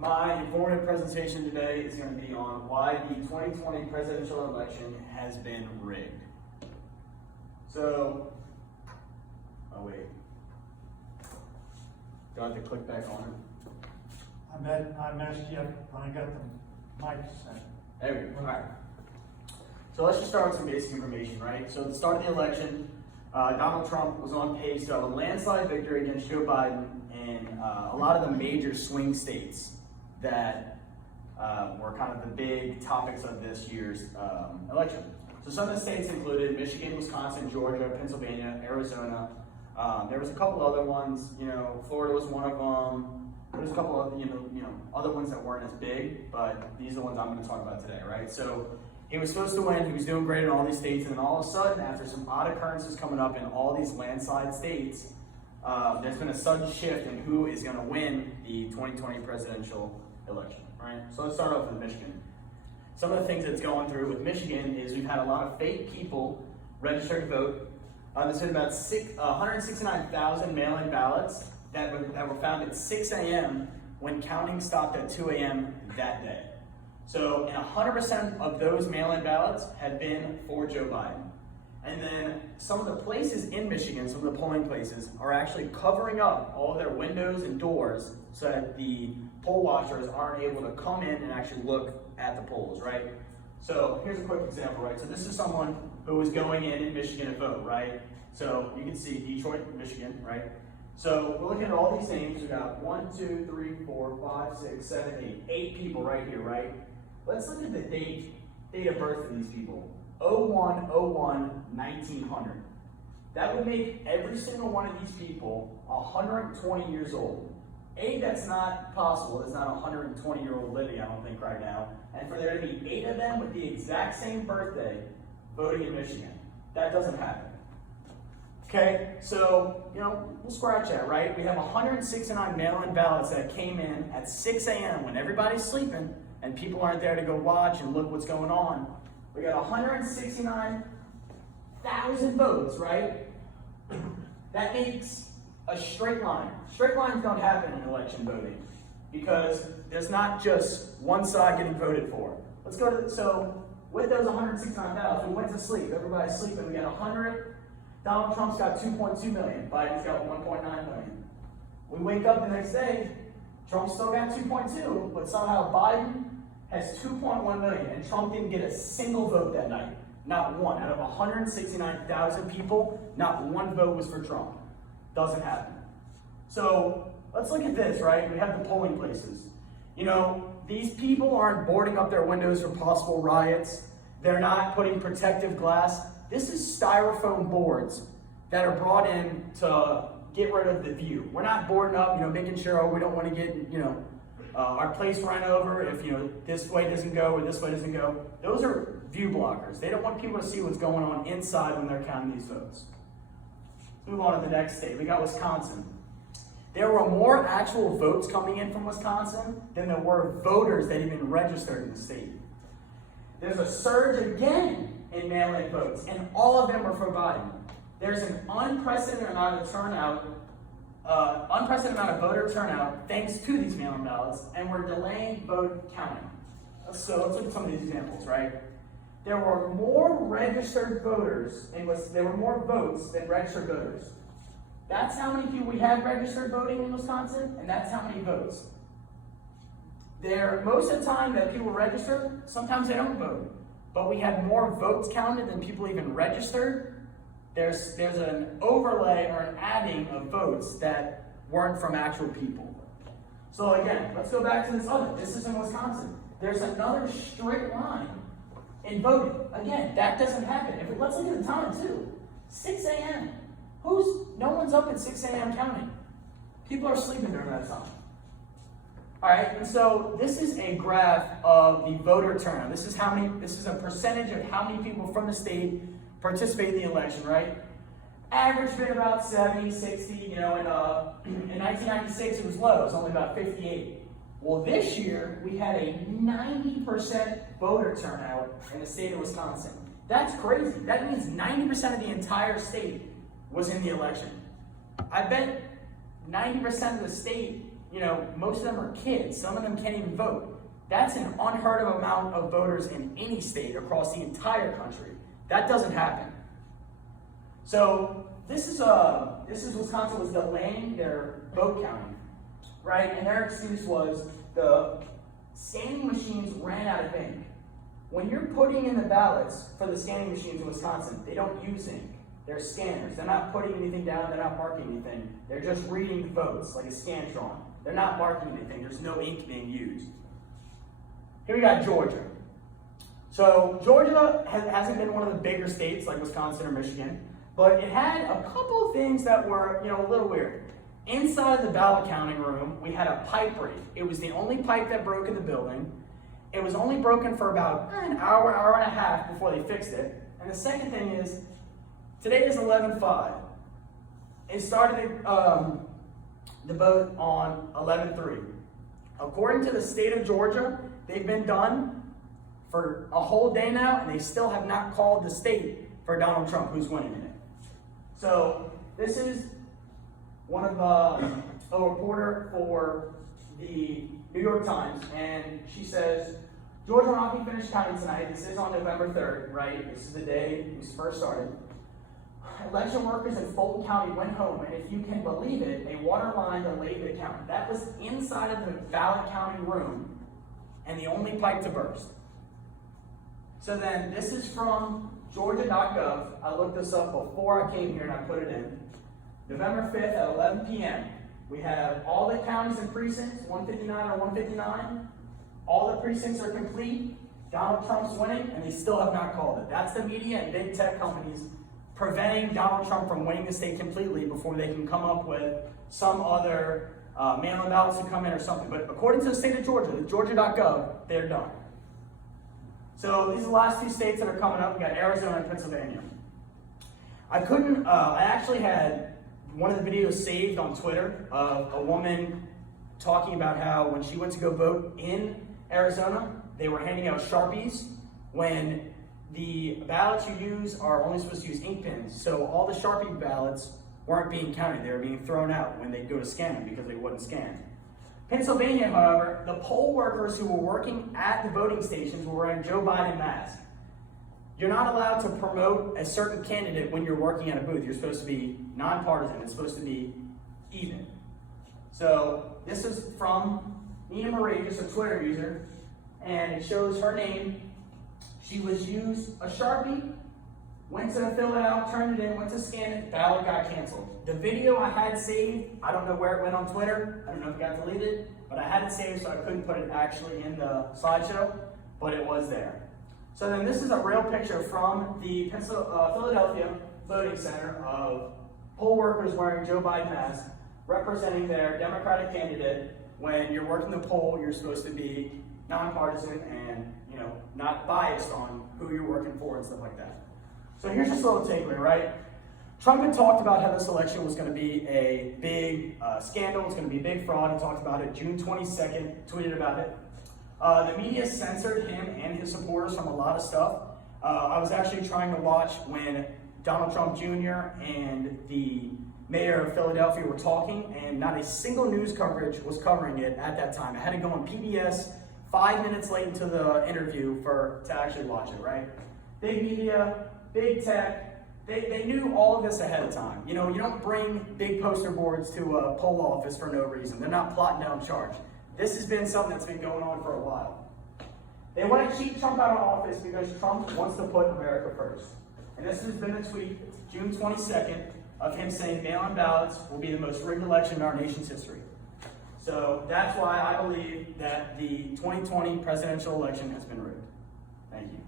My informative presentation today is going to be on why the 2020 presidential election has been rigged. So, oh wait, do I have to click back on it? I messed you up when I got the mic set. There we go. All right. So let's just start with some basic information, right? So at the start of the election, Donald Trump was on pace to have a landslide victory against Joe Biden in a lot of the major swing states that were kind of the big topics of this year's election. So some of the states included Michigan, Wisconsin, Georgia, Pennsylvania, Arizona. There was a couple other ones, Florida was one of them. There was a couple of, other ones that weren't as big, but these are the ones I'm going to talk about today, right? So he was supposed to win, he was doing great in all these states, and then all of a sudden, after some odd occurrences coming up in all these landslide states, there's been a sudden shift in who is going to win the 2020 presidential election, right? So let's start off with Michigan. Some of the things that's going through with Michigan is we've had a lot of fake people register to vote. There's been about 169,000 mail-in ballots that were found at 6 a.m. when counting stopped at 2 a.m. that day. So, and 100% of those mail-in ballots have been for Joe Biden. And then some of the places in Michigan, some of the polling places, are actually covering up all of their windows and doors so that the poll watchers aren't able to come in and actually look at the polls, right? So here's a quick example, right? So this is someone who was going in Michigan to vote, right? So you can see Detroit, Michigan, right? So we're looking at all these names. We got 1, 2, 3, 4, 5, 6, 7, 8 people right here, right? Let's look at the date of birth of these people. 01/01/1900. That would make every single one of these people 120 years old. That's not possible. There's not a 120-year-old living, I don't think, right now. And for there to be 8 of them with the exact same birthday voting in Michigan, that doesn't happen. Okay, so, we'll scratch that, right? We have 169 mail-in ballots that came in at 6 a.m. when everybody's sleeping and people aren't there to go watch and look what's going on. We got 169,000 votes, right? That makes a straight line. Straight lines don't happen in election voting because there's not just one side getting voted for. Let's go to, so with those 169,000, we went to sleep. Everybody's sleeping. We got 100. Donald Trump's got 2.2 million. Biden's got 1.9 million. We wake up the next day, Trump's still got 2.2, but somehow Biden has 2.1 million, and Trump didn't get a single vote that night. Not one. Out of 169,000 people, not one vote was for Trump. Doesn't happen. So let's look at this, right? We have the polling places. These people aren't boarding up their windows for possible riots. They're not putting protective glass. This is styrofoam boards that are brought in to get rid of the view. We're not boarding up, making sure, we don't want to get, our place run over if, this way doesn't go or this way doesn't go. Those are view blockers. They don't want people to see what's going on inside when they're counting these votes. Let's move on to the next state. We got Wisconsin. There were more actual votes coming in from Wisconsin than there were voters that even registered in the state. There's a surge again in mail-in votes, and all of them are for Biden. There's an unprecedented amount of voter turnout thanks to these mail-in ballots, and we're delaying vote counting. So let's look at some of these examples, right? There were more registered voters, there were more votes than registered voters. That's how many people we have registered voting in Wisconsin, and that's how many votes. Most of the time that people register, sometimes they don't vote, but we had more votes counted than people even registered. There's an overlay or an adding of votes that weren't from actual people. So again, let's go back to this is in Wisconsin. There's another straight line in voting. Again, that doesn't happen. Let's look at the time too. 6 a.m. No one's up at 6 a.m. counting. People are sleeping during that time. All right, and so this is a graph of the voter turnout. This is a percentage of how many people from the state participate in the election, right? Average been about 70, 60, in 1996 it was low, it was only about 58. Well, this year we had a 90% voter turnout in the state of Wisconsin. That's crazy. That means 90% of the entire state was in the election. I bet 90% of the state most of them are kids. Some of them can't even vote. That's an unheard of amount of voters in any state across the entire country. That doesn't happen. So this is Wisconsin was delaying their vote counting, right? And their excuse was the scanning machines ran out of ink. When you're putting in the ballots for the scanning machines in Wisconsin, they don't use ink. They're scanners. They're not putting anything down. They're not marking anything. They're just reading votes like a Scantron. They're not marking anything. There's no ink being used. Here we got Georgia. So Georgia hasn't been one of the bigger states like Wisconsin or Michigan, but it had a couple of things that were, a little weird. Inside the ballot counting room, we had a pipe break. It was the only pipe that broke in the building. It was only broken for about an hour, hour and a half before they fixed it. And the second thing is, today is 11/5. It started the vote on 11/3. According to the state of Georgia, they've been done for a whole day now, and they still have not called the state for Donald Trump, who's winning in it. So this is one of a reporter for the New York Times, and she says, Georgia will not be finished counting tonight. This is on November 3rd, right? This is the day it was first started. Election workers in Fulton County went home, and if you can believe it, a water line delayed the count. That was inside of the ballot counting room, and the only pipe to burst. So then, this is from Georgia.gov. I looked this up before I came here, and I put it in. November 5th at 11 p.m. We have all the counties and precincts, 159 or 159. All the precincts are complete. Donald Trump's winning, and they still have not called it. That's the media and big tech companies preventing Donald Trump from winning the state completely before they can come up with some other mail-in ballots to come in or something. But according to the state of Georgia, the Georgia.gov, they're done. So these are the last two states that are coming up. We got Arizona and Pennsylvania. I actually had one of the videos saved on Twitter of a woman talking about how when she went to go vote in Arizona, they were handing out Sharpies when the ballots you use are only supposed to use ink pens. So all the Sharpie ballots weren't being counted. They were being thrown out when they go to scan them because they wouldn't scan. Pennsylvania, however, the poll workers who were working at the voting stations were wearing Joe Biden masks. You're not allowed to promote a certain candidate when you're working at a booth. You're supposed to be nonpartisan. It's supposed to be even. So this is from Nina Marie, just a Twitter user, and it shows her name. She was used a Sharpie, went to fill it out, turned it in, went to scan it, ballot got canceled. The video I had saved, I don't know where it went on Twitter. I don't know if it got deleted, but I had it saved so I couldn't put it actually in the slideshow, but it was there. So then this is a real picture from the Philadelphia voting center of poll workers wearing Joe Biden masks representing their Democratic candidate. When you're working the poll, you're supposed to be nonpartisan and not biased on who you're working for and stuff like that. So here's just a little takeaway, right? Trump had talked about how this election was going to be a big scandal, it's going to be a big fraud. He talked about it June 22nd, tweeted about it. The media censored him and his supporters from a lot of stuff. I was actually trying to watch when Donald Trump Jr. and the mayor of Philadelphia were talking, and not a single news coverage was covering it at that time. I had to go on PBS 5 minutes late into the interview to actually watch it, right? Big media, big tech, they knew all of this ahead of time. You don't bring big poster boards to a poll office for no reason. They're not plotting down charge. This has been something that's been going on for a while. They want to keep Trump out of office because Trump wants to put America first. And this has been a tweet, June 22nd, of him saying mail-in ballots will be the most rigged election in our nation's history. So that's why I believe that the 2020 presidential election has been rigged. Thank you.